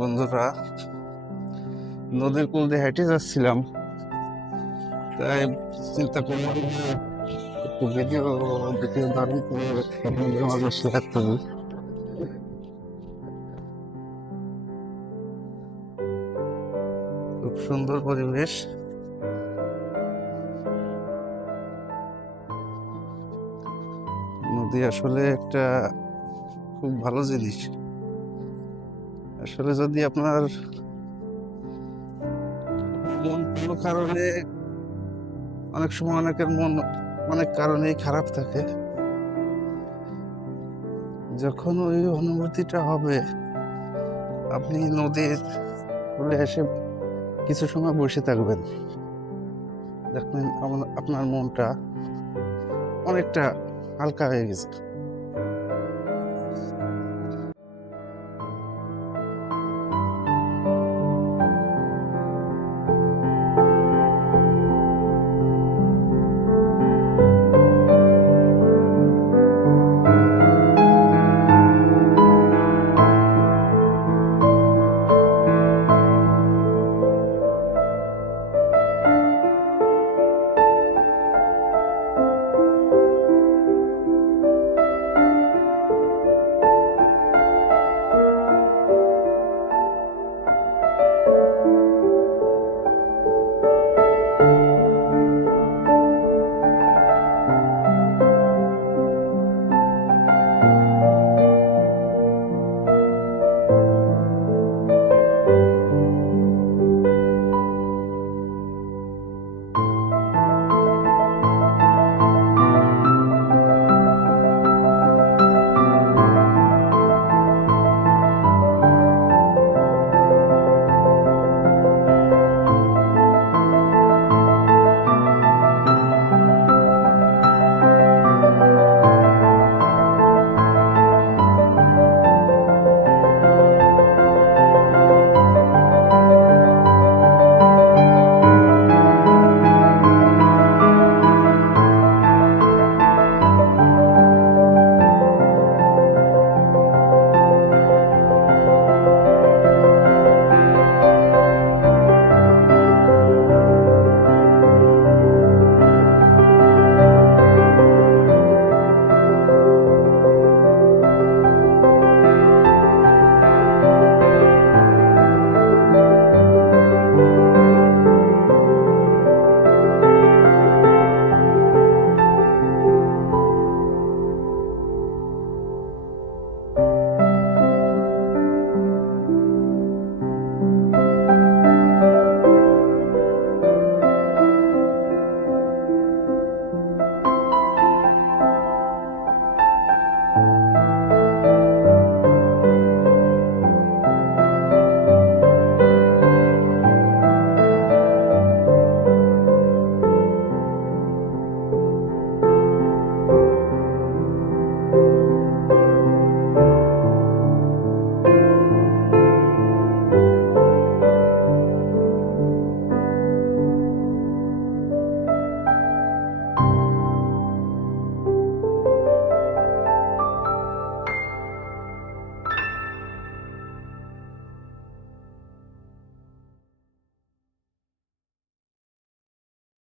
বন্ধুরা, নদীর কুল দিয়ে হেঁটে যাচ্ছিলাম। তাই চিন্তা করলাম একটু ভিডিও ভিডিও দারুণ করে শেয়ার করি। খুব সুন্দর পরিবেশ। নদী আসলে একটা খুব ভালো জিনিস। আসলে যদি আপনার মন কোনো কারণে অনেক সময় অনেকের মন অনেক কারণেই খারাপ থাকে, যখন ওই অনুভূতিটা হবে, আপনি নদীর কূলে এসে কিছু সময় বসে থাকবেন। দেখবেন আপনার মনটা অনেকটা হালকা হয়ে গেছে।